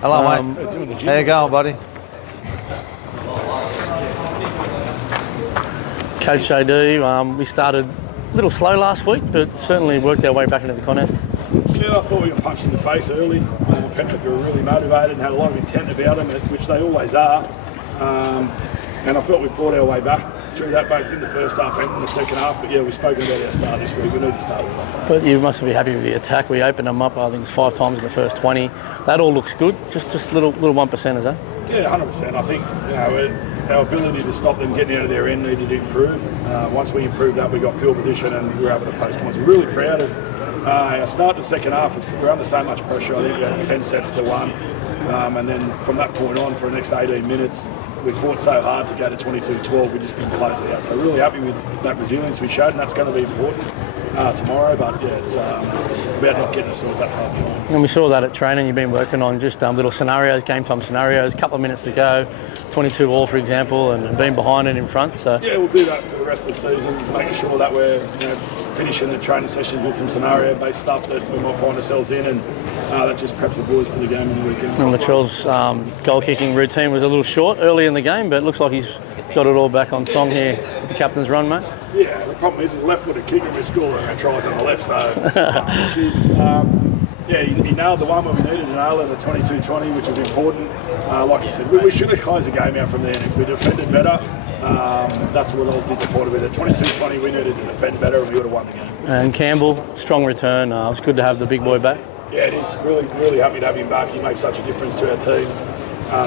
Hello, mate. How you going, buddy? Coach JD, we started a little slow last week, but certainly worked our way back into the contest. Yeah, I thought we got punched in the face early. Penrith were really motivated and had a lot of intent about them, which they always are. And I felt we fought our way back through that, both in the first half and in the second half. But yeah, we've spoken about our start this week. We need to start with that. But you must be happy with the attack. We opened them up, I think, 5 times in the first 20. That all looks good. Just little 1%, eh? Yeah, 100%. I think our ability to stop them getting out of their end needed to improve. Once we improved that, we got field position and we were able to post points. We're really proud of our start in the second half. We're under so much pressure. I think we had 10 sets to 1. And then from that point on, for the next 18 minutes, we fought so hard to go to 22-12, we just didn't close it out. So really happy with that resilience we showed, and that's going to be important tomorrow. But yeah, it's about not getting ourselves that far behind. And we saw that at training. You've been working on just little scenarios, game time scenarios, a couple of minutes to go, 22 all, for example, and being behind and in front. So yeah, we'll do that for the rest of the season, making sure that we're finishing the training sessions with some scenario-based stuff that we might find ourselves in, and that just preps the boys for the game on the weekend. And Matraville's goal-kicking routine was a little short early in the game, but it looks like he's got it all back on song here with the captain's run, mate. Yeah, the problem is his left-footed kicking. We score and tries on the left, so he nailed the one where we needed to nail it at 22-20, which is important. Like I said, we should have closed the game out from there. If we defended better, that's what I was disappointed with. At 22-20, we needed to defend better and we would have won the game. And Campbell, strong return. It was good to have the big boy back. Yeah, it is. Really happy to have him back. He makes such a difference to our team.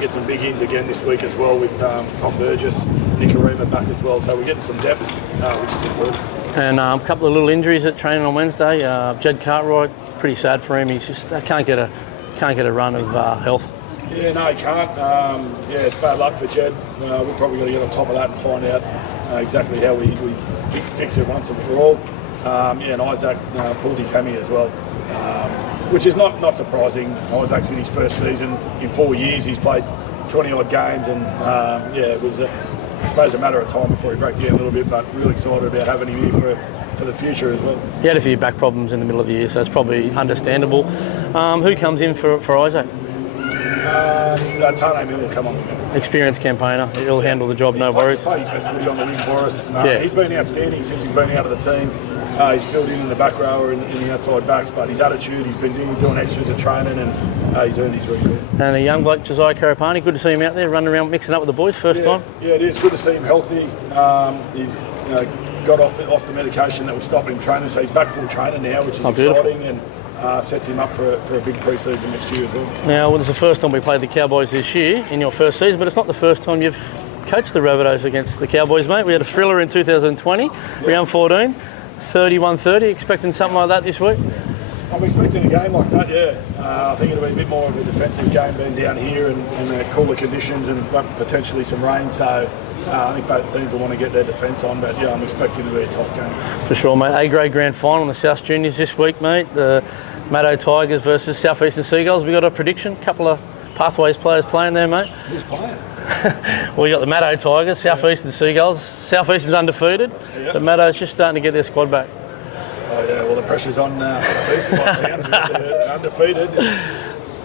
Get some big ins again this week as well with Tom Burgess, Nicarima back as well. So we're getting some depth, which is important. And a couple of little injuries at training on Wednesday. Jed Cartwright, pretty sad for him. He's just can't get a run of health. Yeah, no, he can't. It's bad luck for Jed. We're probably going to get on top of that and find out exactly how we fix it once and for all. And Isaac pulled his hammy as well, which is not surprising. Isaac's in his first season in 4 years. He's played 20-odd games, and it was, I suppose, a matter of time before he broke down a little bit, but really excited about having him here for the future as well. He had a few back problems in the middle of the year, so it's probably understandable. Who comes in for Isaac? Tane Milne will come on. Experienced campaigner. He'll handle the job, no worries. He's played his best footy on the wing for us. Yeah. He's been outstanding since he's been out of the team. He's filled in the back row and in the outside backs, but his attitude, he's been doing extras at training, and he's earned his record. And a young bloke, Josiah Karapani, good to see him out there running around mixing up with the boys first time. Yeah, it is good to see him healthy. He's got off the medication that was stopping him training, so he's back full training now, which is exciting, and sets him up for a big pre-season next year as well. Now, it's the first time we played the Cowboys this year in your first season, but it's not the first time you've coached the Rabbitohs against the Cowboys, mate. We had a thriller in 2020, round 14. 31-30, expecting something like that this week? I'm expecting a game like that, yeah. I think it'll be a bit more of a defensive game being down here and cooler conditions and potentially some rain, so I think both teams will want to get their defence on, but yeah, I'm expecting it to be a top game. For sure, mate. A-grade grand final in the South Juniors this week, mate. The Matraville Tigers versus South Eastern Seagulls. We got a prediction, couple of Pathways players playing there, mate. Who's playing? Well, you got the Matraville Tigers, South Eastern Seagulls. South Eastern's undefeated, but Mattaville's just starting to get their squad back. Oh yeah, well the pressure's on South Eastern by the sounds of it. They're undefeated.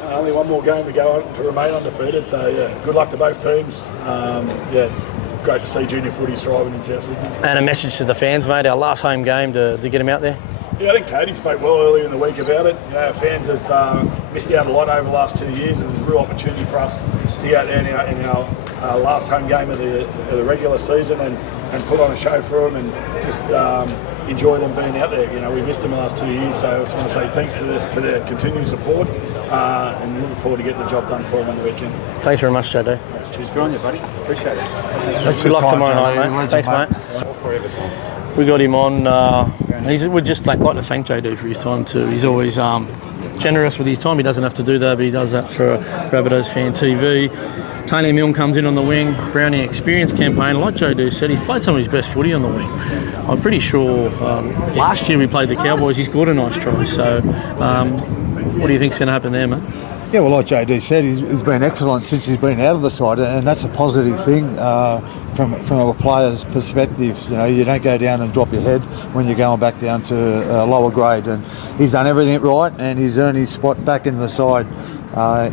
Only one more game to go on to remain undefeated, so yeah, good luck to both teams. It's great to see junior footy thriving in South Sydney. And a message to the fans, mate, our last home game to get them out there. Yeah, I think Katie spoke well earlier in the week about it. Fans have missed out a lot over the last 2 years, and it was a real opportunity for us to get out there in our last home game of the regular season and put on a show for them and just enjoy them being out there. We missed them the last 2 years, so I just want to say thanks to this for their continued support and looking forward to getting the job done for them on the weekend. Thanks very much, JD. Cheers. Good on you, buddy. Appreciate it. Good luck tomorrow night, mate. Thanks, mate. We got him on. We'd just like to thank JD for his time too. He's always generous with his time. He doesn't have to do that, but he does that for Rabbitohs Fan TV. Tane Milne comes in on the wing. Brownie, experienced campaigner. Like JD said, he's played some of his best footy on the wing. I'm pretty sure last year we played the Cowboys. He scored a nice try. So What do you think's going to happen there, mate? Yeah, well, like JD said, he's been excellent since he's been out of the side, and that's a positive thing from a player's perspective. You know, you don't go down and drop your head when you're going back down to a lower grade, and he's done everything right, and he's earned his spot back in the side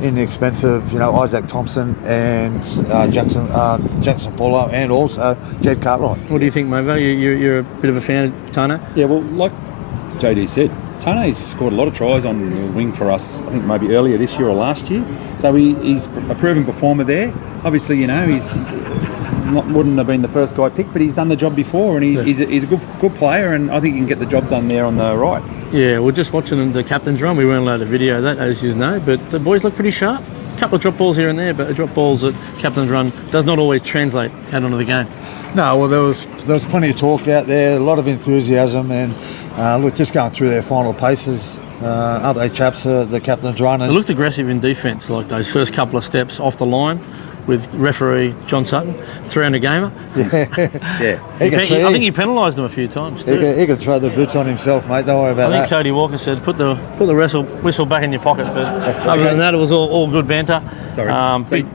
in the expense of, you know, Isaac Thompson and Jackson Paulo, and also Jed Cartwright. What do you think, Movo? You're a bit of a fan of Tano? Yeah, well, like JD said, Tane's scored a lot of tries on the wing for us, I think maybe earlier this year or last year. So he's a proven performer there. Obviously, you know, wouldn't have been the first guy picked, but he's done the job before, and he's a good player, and I think he can get the job done there on the right. Yeah, we're just watching the captain's run. We weren't allowed to video that, as you know, but the boys look pretty sharp. A couple of drop balls here and there, but a drop balls at captain's run does not always translate out onto the game. No, well, there was plenty of talk out there, a lot of enthusiasm, and look, just going through their final paces, aren't they, chaps? The captain's run. They looked aggressive in defence, like those first couple of steps off the line with referee John Sutton, 300 gamer. Yeah. I think he penalised them a few times too. He could throw the boots on himself, mate. Don't worry about that. I think Cody Walker said, put the whistle back in your pocket. But other than that, it was all good banter.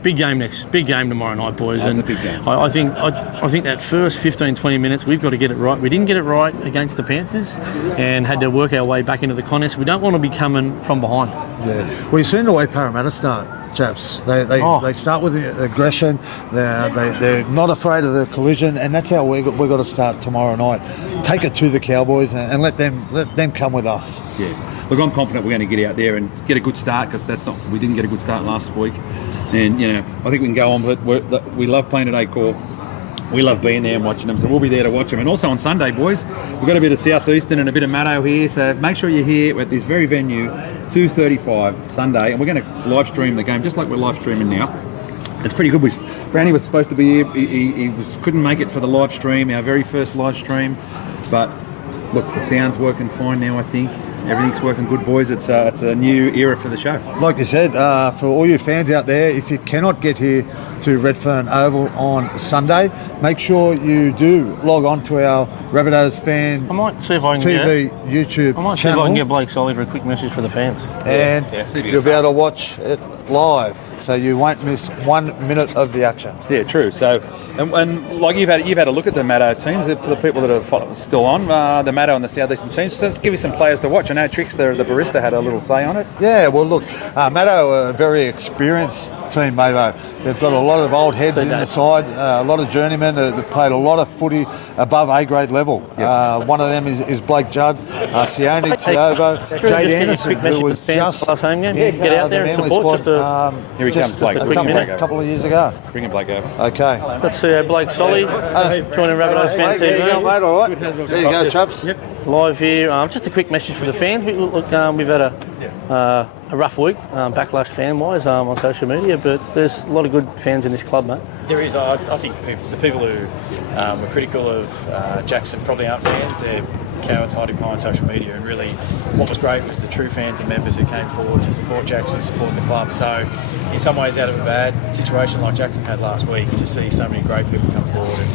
Big game tomorrow night, boys. That's a big game. I think that first 15-20 minutes, we've got to get it right. We didn't get it right against the Panthers, and had to work our way back into the contest. We don't want to be coming from behind. Yeah. Well, you've seen the way Parramatta start, chaps. They start with the aggression. They're not afraid of the collision, and that's how we've got to start tomorrow night. Take it to the Cowboys and let them come with us. Yeah. Look, I'm confident we're going to get out there and get a good start, because we didn't get a good start last week, and you know, I think we can go on. But we love playing at Acor. We love being there and watching them, so we'll be there to watch them. And also on Sunday, boys, we've got a bit of Southeastern and a bit of Matto here, so make sure you're here at this very venue, 2:35 Sunday, and we're going to live stream the game, just like we're live streaming now. It's pretty good. Brownie was supposed to be here. He couldn't make it for the live stream, our very first live stream. But look, the sound's working fine now, I think. Everything's working good, boys. It's a new era for the show. Like you said, for all you fans out there, if you cannot get here to Redfern Oval on Sunday, make sure you do log on to our Rabbitohs Fan TV YouTube I might see if I can get Blake Solly for a quick message for the fans. And you'll be able to watch it live, so you won't miss 1 minute of the action. Yeah, true. So, and like you've had a look at the Matto teams for the people that are still on the Matto and the Southeastern teams. So give you some players to watch. I know Trix, the barista, had a little say on it. Yeah, well, look, Matto are a very experienced team, Mavo. They've got a lot of old heads in the side, a lot of journeymen. They've played a lot of footy above A-grade level. Yep. One of them is Blake Judd, Sione Tiovo, Jade Anderson, who was just last home game. Get out there and support. Here he comes, Blake. A couple of years ago. Bring him, Blake, over. Okay. Let's see Blake Solly joining Rabbitohs Fan TV. There you go, mate. All right. There you go, chaps. Yep. Live here. Just a quick message for the fans. We've had a rough week, backlash fan-wise on social media, but there's a lot of good fans in this club, mate. There is. I think the people who were critical of Jackson probably aren't fans. They're cowards hiding behind social media, and really what was great was the true fans and members who came forward to support Jackson, support the club. So in some ways, out of a bad situation like Jackson had last week, to see so many great people come forward,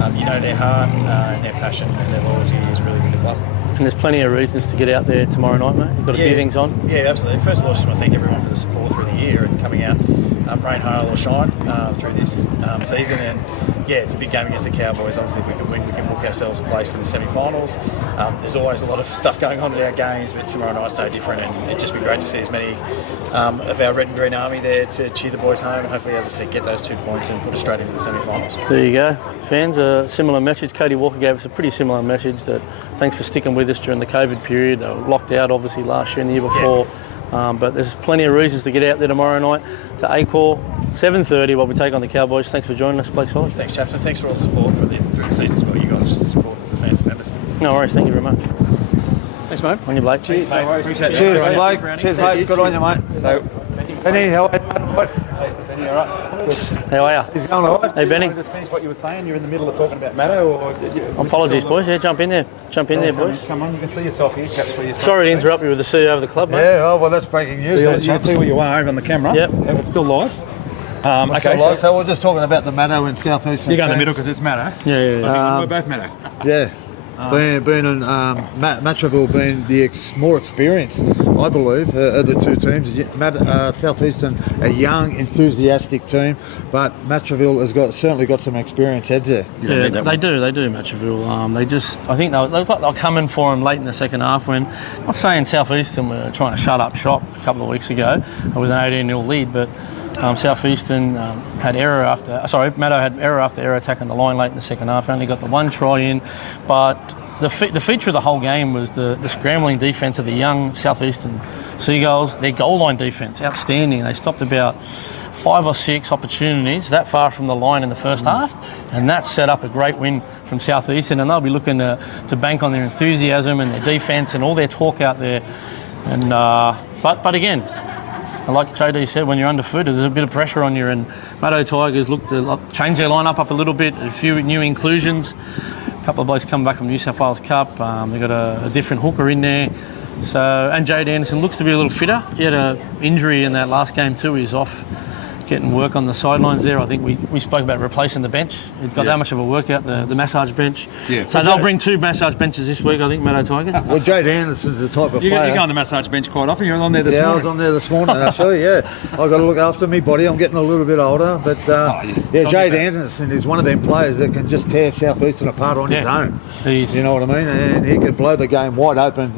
and you know, their heart and their passion and their loyalty is really with the club. And there's plenty of reasons to get out there tomorrow night, mate. You've got a few things on. Yeah, absolutely. First of all, I just want to thank everyone for the support through the year and coming out, rain, hail or shine, through this season. And yeah, it's a big game against the Cowboys. Obviously, if we can win, we can book ourselves a place in the semi-finals. There's always a lot of stuff going on in our games, but tomorrow night's no different. And it'd just be great to see as many of our red and green army there to cheer the boys home. And hopefully, as I said, get those 2 points and put us straight into the semi-finals. There you go. Fans, a similar message. Cody Walker gave us a pretty similar message, that thanks for sticking with us during the COVID period. They were locked out, obviously, last year and the year before. Yeah. But there's plenty of reasons to get out there tomorrow night to Acor, 7:30, while we take on the Cowboys. Thanks for joining us, Blake Solid. Thanks, chaps, and thanks for all the support through the season as well. You guys just support as the fans and members. No worries, thank you very much. Thanks, mate. On you, Blake. Cheers, mate. Appreciate it. Cheers, Blake. Cheers, mate. Good on you, mate. So, Benny, how are you? Benny, all right? How are you? He's going all right. Hey, Benny. Just finish what you were saying. You're in the middle of talking about Matto, or apologies, boys. Yeah, jump in there. Jump in there, boys. Come on, you can see yourself here, chaps. Sorry to interrupt you with the CEO of the club, mate. Yeah, well, that's breaking news. You can see where you are over on the camera. Yep. It's still live. Okay, so we're just talking about the Matto in Southeastern. You go in the middle because it's Matto. Yeah. We're both Matto. Yeah. being in Matraville being the more experienced, I believe, of the two teams. Southeastern, a young, enthusiastic team, but Matraville has certainly got some experienced heads there. Yeah, they do, Matraville. I think they'll come in for them late in the second half when, I'm not saying Southeastern were trying to shut up shop a couple of weeks ago with an 18-0 lead, but Southeastern had Maddo had error after error attacking the line late in the second half. Only got the one try in, but the feature of the whole game was the scrambling defence of the young Southeastern Seagulls. Their goal line defence, outstanding. They stopped about 5 or 6 opportunities that far from the line in the first half, and that set up a great win from Southeastern, and they'll be looking to bank on their enthusiasm and their defence and all their talk out there. And but again, like JD said, when you're underfooted, there's a bit of pressure on you, and Maddo Tigers look to change their lineup up a little bit, a few new inclusions. A couple of blokes come back from New South Wales Cup. They've got a different hooker in there. So, and Jade Anderson looks to be a little fitter. He had an injury in that last game too. He's off getting work on the sidelines there. I think we spoke about replacing the bench. He's got that much of a workout, the massage bench. Yeah. So they'll bring 2 massage benches this week, I think, Maddo Tigers. Well, Jade Anderson's the type of player. You go on the massage bench quite often. You're on there this morning. Yeah, I was on there this morning, actually, yeah. I've got to look after me body. I'm getting a little bit older. But, Jade Anderson is one of them players that can just tear Southeastern apart on his own. You know what I mean? And he could blow the game wide open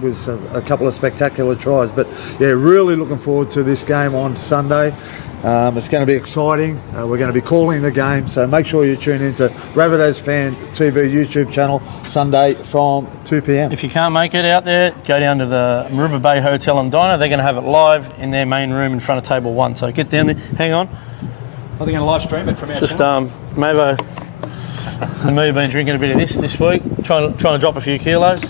with a couple of spectacular tries. But, yeah, really looking forward to this game on Sunday. It's going to be exciting. We're going to be calling the game, so make sure you tune into Rabbitohs Fan TV YouTube channel Sunday from 2 p.m. If you can't make it out there, go down to the Maroubra Bay Hotel and Diner. They're going to have it live in their main room in front of table 1. So get down there. Hang on. Are they going to live stream it from our channel? Mavo and me have been drinking a bit of this week, trying to drop a few kilos.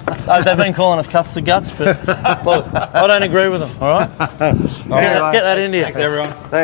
They've been calling us cuts to guts, but look, I don't agree with them. All right, get that into you. Thanks, everyone.